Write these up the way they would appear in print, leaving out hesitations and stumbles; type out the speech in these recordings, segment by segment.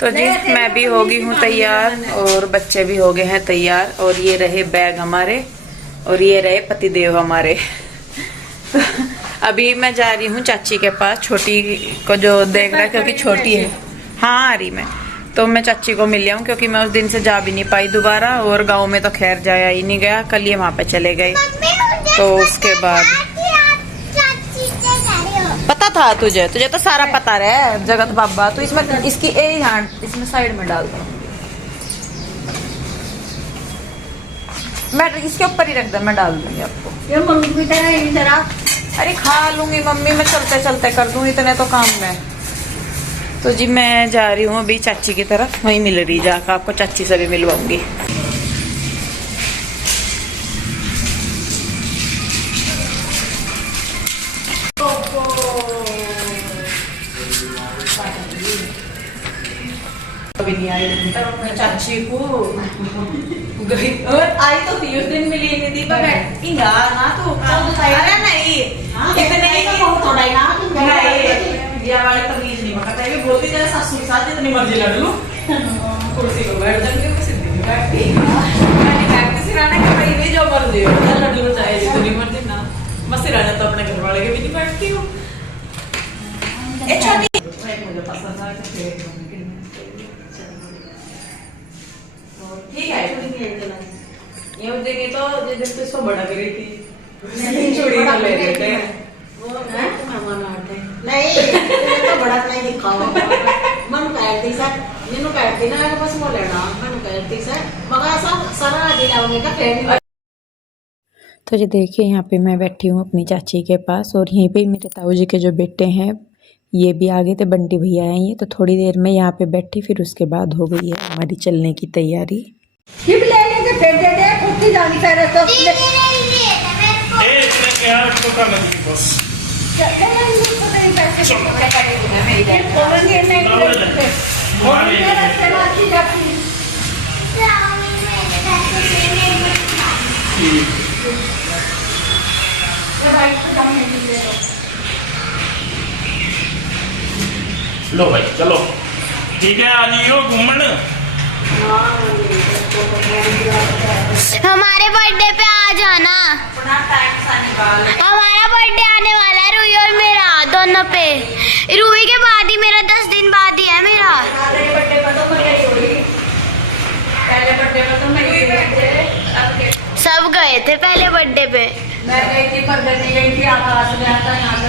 तो जी मैं भी हो गई हूँ तैयार और बच्चे भी हो गए हैं तैयार। और ये रहे बैग हमारे और ये रहे पतिदेव हमारे। तो अभी मैं जा रही हूँ चाची के पास, छोटी को जो देख रहा है क्योंकि छोटी है। हाँ आ रही मैं, तो मैं चाची को मिल आऊँ क्योंकि मैं उस दिन से जा भी नहीं पाई दोबारा। और गाँव में तो खैर जाया ही नहीं गया, कल ये वहाँ पे चले गए। तो उसके बाद पता था तुझे तो सारा पता रहे जगत बाबा। तो इसमें इसकी यहाँ इसमें साइड में डाल दो, मैं इसके ऊपर ही रख दे, मैं डाल दूंगी आपको। ये मम्मी की तरह अरे खा लूंगी मम्मी, मैं चलते चलते कर दूंगी, इतने तो काम में। तो जी मैं जा रही हूँ अभी चाची की तरफ, वहीं मिल रही जाकर आपको चाची से भी मिलवाऊंगी। अभी नहीं आई तब मैं चाची को गई और आई तो थी उस दिन मिली नहीं थी पर बैठीगा ना तो अरे नहीं इतने ही थोड़ा ही ना ये वाले तमीज नहीं पता है। बोलती जरा सासू के साथ जितनी मर्जी लड़ लूं कुर्सी को बैठ जाऊंगी, मैं सीधी नहीं बैठती। मैंने बैठती सिराने के भाई भी जो मर्जी हो लड़ लूं चाहे जितनी मर्जी ना, बस सिराने तो अपने घर वाले के भी नहीं बैठती हूँ। ये छोटी मुझे पसंद है ठीक है। ये उस दिन तो जिस दिन इसको बड़ा करी थी चूड़ी तो ले रहे थे वो ना मेहमान आते नहीं तो बड़ा नहीं दिखाओ मन कहती सर मैंने कहती ना बस वो लेना मन कहती सर मगर सब सारा दिलाओगे का फ्रेंड। तो ये देखिए यहाँ पे मैं बैठी हूँ अपनी चाची के पास और यहीं पे मेरे ताऊ जी के जो बेटे हैं ये भी आ गए थे, बंटी भैया हैं ये। तो थोड़ी देर में यहाँ पे बैठी, फिर उसके बाद हो गई है हमारी चलने की तैयारी। ले लेंगे फिर दे दे कुछ जानी तेरे तो ए इसने क्या इसको कर लगी बस लो भाई चलो ठीक है, आ जाइयो घूमन। हमारे बर्थडे पे आ जाना, हमारा बर्थडे आने वाला है रूही और मेरा दोनों पे। रूही के बाद ही मेरा 10 दिन बाद ही है मेरा। सब गए थे पहले बर्थडे पे। मैं गई थी पर गई थी आकाश में आता यहाँ पे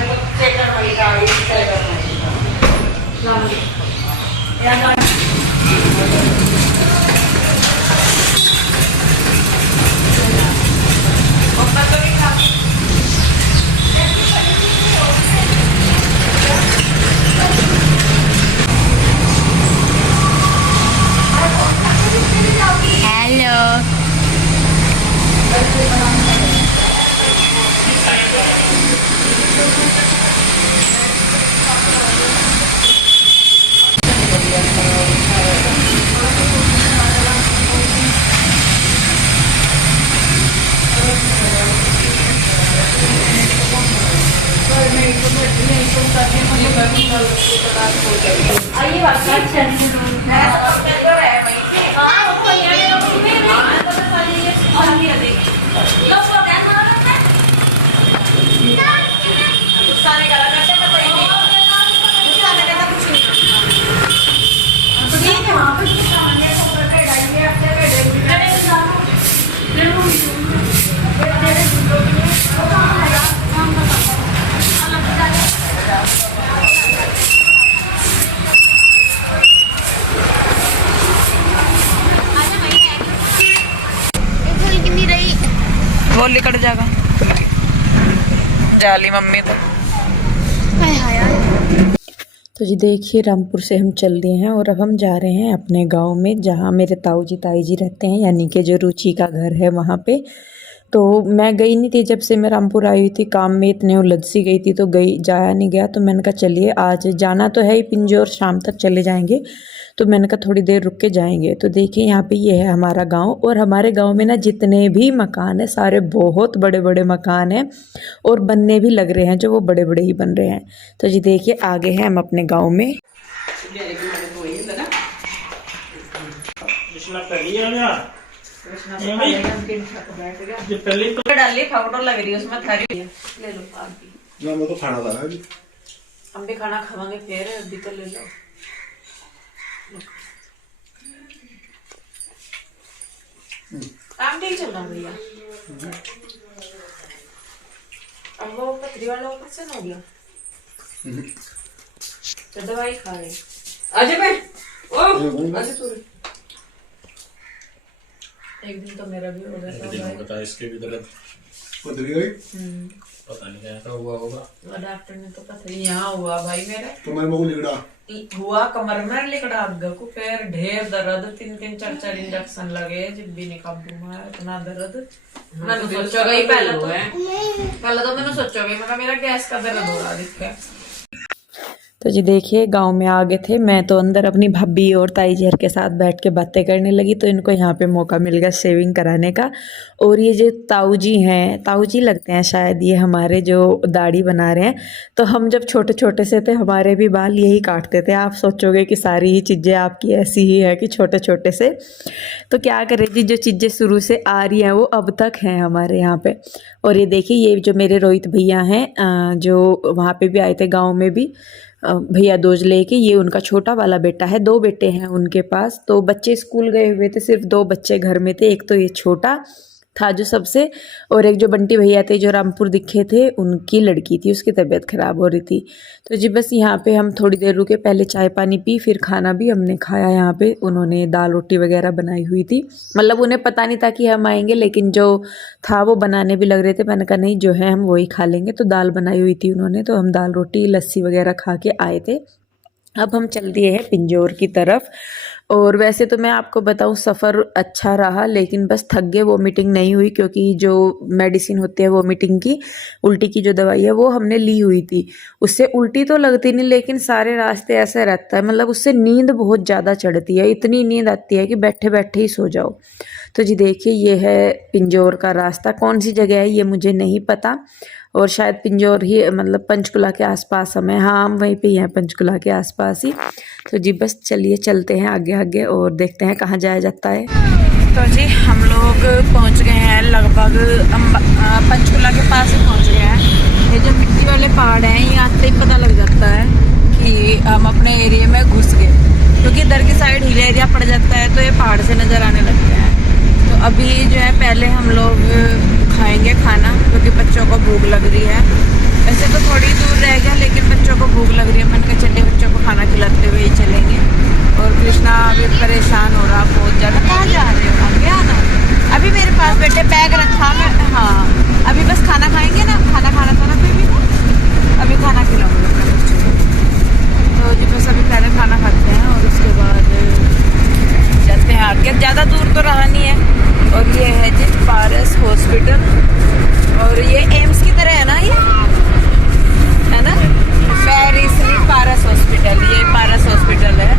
वो लिकड़ जाएगा जाली मम्मी तो जी देखिए रामपुर से हम चल दिए हैं और अब हम जा रहे हैं अपने गांव में जहां मेरे ताऊ जी ताई जी रहते हैं, यानी कि जो रुचि का घर है वहां पे। तो मैं गई नहीं थी जब से मैं रामपुर आई हुई थी, काम में इतने उलझ सी गई थी तो जाया नहीं गया। तो मैंने कहा चलिए आज जाना तो है ही पिंजो और शाम तक चले जाएंगे। तो मैंने कहा थोड़ी देर रुक के जाएंगे। तो देखिए यहाँ पे ये है हमारा गांव और हमारे गांव में ना जितने भी मकान है सारे बहुत बड़े बड़े मकान हैं और बनने भी लग रहे हैं, जो वो बड़े बड़े ही बन रहे हैं। तो जी देखिए आगे हैं हम अपने गाँव में। कृष्णा पहली आ गया कृष्णा ये को भाई। खाएगा, नमकीन खा के बैठ गया। जो पहले तो डाली पाउडर लग रही है उसमें, थारी ले लो आप भी। ना मैं तो खाना था अभी। हम भी खाना खावांगे फिर, अभी तो ले लो। काम ठीक चल रहा है भैया। अब वो पथरी वाला ऑपरेशन हो गया तो दवाई खा रही। अजय भाई ओ अजय तू एक दिन तो मेरा भी हो गया था भाई। बता इसके भी दर्द पथरी गई पता नहीं कैसा हुआ होगा। डॉक्टर ने तो पथरी यहाँ हुआ भाई मेरे, तो मैं को लिखड़ा हुआ कमर में लिकड़ा आगे को, पैर ढेर दर्द, 3-3 4-4 इंजेक्शन लगे, जब भी नहीं काबू में आया, इतना दर्द। मैंने सोचा गई पहले तो मैंने सोचा गई मैं मेरा गैस का दर्द हो रहा दिखा। तो जी देखिए गांव में आ गए थे, मैं तो अंदर अपनी भाभी और ताई जहर के साथ बैठ के बातें करने लगी, तो इनको यहाँ पे मौका मिल गया शेविंग कराने का। और ये जो ताऊ जी हैं, ताऊ जी लगते हैं शायद, ये हमारे जो दाढ़ी बना रहे हैं। तो हम जब छोटे छोटे से थे हमारे भी बाल यही काटते थे। आप सोचोगे कि सारी ही चीज़ें आपकी ऐसी ही है कि छोटे छोटे से, तो क्या करें जी, जो चीज़ें शुरू से आ रही हैं वो अब तक हैं हमारे यहाँ पे। और ये देखिए ये जो मेरे रोहित भैया हैं, जो वहाँ पे भी आए थे गाँव में भी, भैया दोज लेके, ये उनका छोटा वाला बेटा है। 2 बेटे हैं उनके पास, तो बच्चे स्कूल गए हुए थे, सिर्फ 2 बच्चे घर में थे। एक तो ये छोटा था जो सबसे, और एक जो बंटी भैया थे जो रामपुर दिखे थे, उनकी लड़की थी, उसकी तबीयत ख़राब हो रही थी। तो जी बस यहाँ पे हम थोड़ी देर रुके, पहले चाय पानी पी, फिर खाना भी हमने खाया। यहाँ पे उन्होंने दाल रोटी वगैरह बनाई हुई थी, मतलब उन्हें पता नहीं था कि हम आएंगे, लेकिन जो था वो बनाने भी लग रहे थे। मैंने कहा नहीं जो है हम वही खा लेंगे, तो दाल बनाई हुई थी उन्होंने, तो हम दाल रोटी लस्सी वगैरह खा के आए थे। अब हम चल दिए हैं पिंजौर की तरफ। और वैसे तो मैं आपको बताऊं सफ़र अच्छा रहा, लेकिन बस थक गए, वोमिटिंग नहीं हुई, क्योंकि जो मेडिसिन होती है वोमिटिंग की, उल्टी की जो दवाई है वो हमने ली हुई थी। उससे उल्टी तो लगती नहीं, लेकिन सारे रास्ते ऐसा रहता है, मतलब उससे नींद बहुत ज़्यादा चढ़ती है, इतनी नींद आती है कि बैठे बैठे ही सो जाओ। तो जी देखिए ये है पिंजौर का रास्ता, कौन सी जगह है ये मुझे नहीं पता, और शायद पिंजौर ही, मतलब पंचकुला के आसपास हमें, हाँ हम वहीं पे ही हैं, पंचकुला के आसपास ही। तो जी बस चलिए चलते हैं आगे आगे और देखते हैं कहाँ जाया जाता है। तो जी हम लोग पहुँच गए हैं लगभग पंचकुला के पास ही पहुँच गए हैं। ये जो मिट्टी वाले पहाड़ हैं, यहाँ से ही पता लग जाता है कि हम अपने एरिया में घुस गए, क्योंकि इधर की साइड हिल एरिया पड़ जाता है तो ये पहाड़ से नज़र आने लगते हैं। तो अभी जो है पहले हम लोग खाएंगे खाना, क्योंकि बच्चों को भूख लग रही है। वैसे तो थोड़ी दूर रह गया, लेकिन बच्चों को भूख लग रही है, मैंने कहा चलिए बच्चों को खाना खिलाते हुए ही चलेंगे। और कृष्णा अभी परेशान हो रहा बहुत ज़्यादा। कहाँ जा रहे हो? आगे आना, अभी मेरे पास बेटे बैग रखा मैं, हाँ अभी बस खाना खाएंगे ना, खाना खाना था ना बेबी को, अभी खाना खिलाऊंगी अपने बच्चों को। तो जी बस अभी पहले खाना खाते हैं और उसके बाद चलते हैं आगे। ज़्यादा दूर तो रहा नहीं है। और ये है जी पारस हॉस्पिटल, और ये एम्स की तरह है ना, ये है ना, पेरिस पारस हॉस्पिटल, ये पारस हॉस्पिटल है,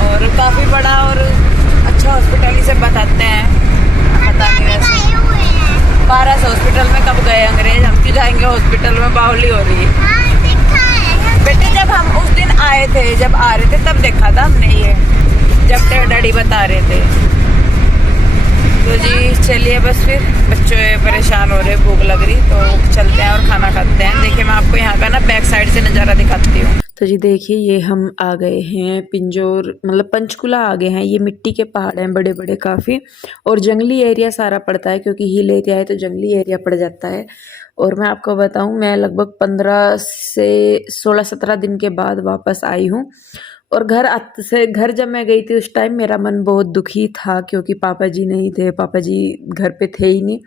और काफ़ी बड़ा और अच्छा हॉस्पिटल इसे बताते हैं। पता नहीं वैसे पारस हॉस्पिटल में कब गए अंग्रेज, हम क्यों जाएंगे हॉस्पिटल में, बाहुली हो रही है। बेटे जब हम उस दिन आए थे, जब आ रहे थे तब देखा था हमने ये, जब डैडी बता रहे थे। तो जी चलिए बस फिर, बच्चे परेशान हो रहे, भूख लग रही, तो चलते हैं और खाना खाते हैं। देखिए मैं आपको यहाँ का ना बैक साइड से नज़ारा दिखाती हूँ। तो जी देखिए ये हम आ गए हैं पिंजौर, मतलब पंचकुला आ गए हैं। ये मिट्टी के पहाड़ हैं बड़े बड़े काफ़ी, और जंगली एरिया सारा पड़ता है, क्योंकि हिल एरिया है तो जंगली एरिया पड़ जाता है। और मैं आपको बताऊँ, मैं लगभग 15 से 16-17 दिन के बाद वापस आई हूँ। और घर जब मैं गई थी उस टाइम मेरा मन बहुत दुखी था, क्योंकि पापा जी नहीं थे, पापा जी घर पे थे ही नहीं।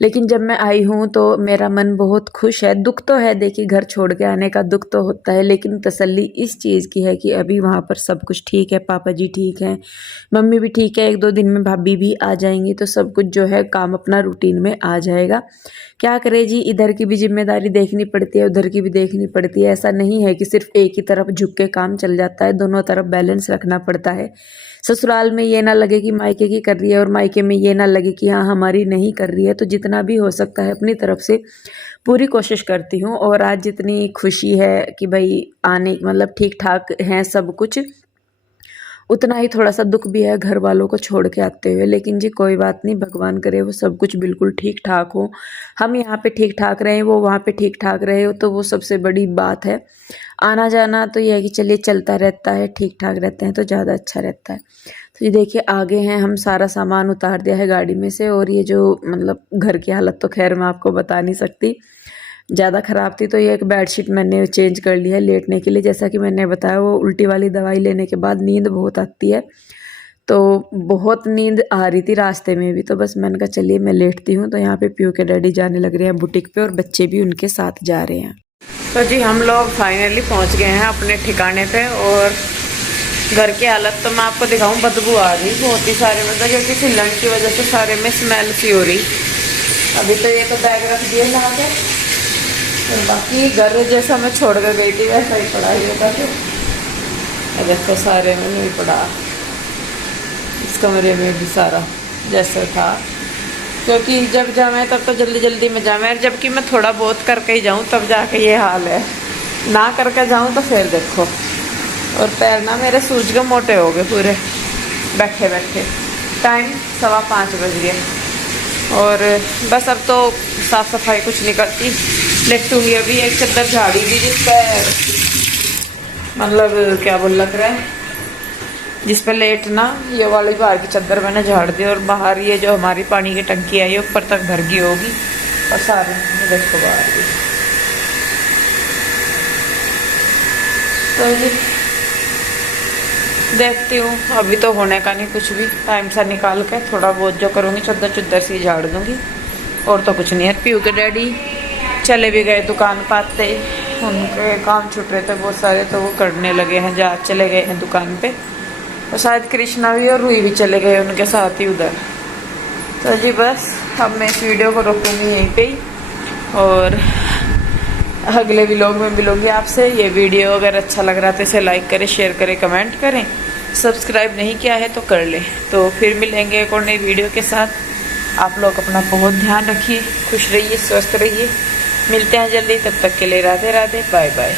लेकिन जब मैं आई हूँ तो मेरा मन बहुत खुश है। दुख तो है, देखिए घर छोड़ के आने का दुख तो होता है, लेकिन तसल्ली इस चीज़ की है कि अभी वहाँ पर सब कुछ ठीक है, पापा जी ठीक हैं, मम्मी भी ठीक है, 1-2 दिन में भाभी भी आ जाएंगी, तो सब कुछ जो है काम अपना रूटीन में आ जाएगा। क्या करें जी, इधर की भी जिम्मेदारी देखनी पड़ती है, उधर की भी देखनी पड़ती है। ऐसा नहीं है कि सिर्फ एक ही तरफ झुक के काम चल जाता है, दोनों तरफ बैलेंस रखना पड़ता है। ससुराल में ये ना लगे कि मायके की कर रही है, और मायके में ये ना लगे कि हाँ हमारी नहीं कर रही है। तो जितना भी हो सकता है अपनी तरफ से पूरी कोशिश करती हूँ। और आज जितनी खुशी है कि भाई आने, मतलब ठीक ठाक हैं सब कुछ, उतना ही थोड़ा सा दुख भी है घर वालों को छोड़ के आते हुए, लेकिन जी कोई बात नहीं, भगवान करे वो सब कुछ बिल्कुल ठीक ठाक हो, हम यहाँ पे ठीक ठाक रहें, वो वहाँ पे ठीक ठाक रहे हो, तो वो सबसे बड़ी बात है। आना जाना तो यह है कि चलिए चलता रहता है, ठीक ठाक रहते हैं तो ज़्यादा अच्छा रहता है। तो ये देखिए आगे हैं, हम सारा सामान उतार दिया है गाड़ी में से, और ये जो मतलब घर की हालत तो खैर मैं आपको बता नहीं सकती, ज़्यादा ख़राब थी। तो ये एक बेडशीट मैंने चेंज कर लिया है लेटने के लिए। जैसा कि मैंने बताया, वो उल्टी वाली दवाई लेने के बाद नींद बहुत आती है, तो बहुत नींद आ रही थी रास्ते में भी, तो बस मैंने कहा चलिए मैं लेटती हूँ। तो यहाँ पे पीयू के डैडी जाने लग रहे हैं बुटीक पे, और बच्चे भी उनके साथ जा रहे हैं। तो जी हम लोग फाइनली पहुँच गए हैं अपने ठिकाने पे, और घर की हालत तो मैं आपको दिखाऊं, बदबू आ रही बहुत ही सारे, मतलब क्योंकि सिलेंडर की वजह से सारे में स्मेल सी हो रही। अभी तो ये तो बैग रख दिए ला के, और बाकी घर जैसा मैं छोड़ कर गई थी वैसा ही पड़ा ही होता। फिर देखो सारे में नहीं पड़ा, इस कमरे में भी सारा जैसा था, क्योंकि जब जावे तब तो जल्दी जल्दी में जावे, और जबकि मैं थोड़ा बहुत करके ही जाऊँ तब जाके ये हाल है, ना करके जाऊँ तो फिर देखो। और पैर ना मेरे सूज के मोटे हो गए पूरे बैठे बैठे। टाइम 5:15 बज गए, और बस अब तो साफ़ सफाई कुछ नहीं करती, लेटूंगी। अभी एक चादर झाड़ी थी जिस पर मतलब क्या बोल लग रहा है, जिस पर लेटना, ये वाली बाहर की चादर मैंने झाड़ दी, और बाहर ये जो हमारी पानी की टंकी है ये ऊपर तक भर गई होगी, और सारे देखो बाहर भी। तो जी देखती हूँ, अभी तो होने का नहीं कुछ भी, टाइम सा निकाल के थोड़ा बहुत जो करूँगी, चद्दर सी झाड़ दूँगी, और तो कुछ नहीं है। पीयू के डैडी चले भी गए दुकान पाते, उनके काम छूट रहे थे बहुत सारे, तो वो करने लगे हैं, जा चले गए हैं दुकान पे। और शायद कृष्णा भी और रूही भी चले गए उनके साथ ही उधर। तो जी बस अब मैं इस वीडियो को रोकूँगी यहीं पे ही, और अगले व्लॉग में मिलूंगी आपसे। ये वीडियो अगर अच्छा लग रहा है तो इसे लाइक करें, शेयर करें, कमेंट करें, सब्सक्राइब नहीं किया है तो कर लें। तो फिर मिलेंगे एक और नई वीडियो के साथ। आप लोग अपना बहुत ध्यान रखिए, खुश रहिए, स्वस्थ रहिए, मिलते हैं जल्दी, तब तक के लिए राधे राधे, बाय बाय।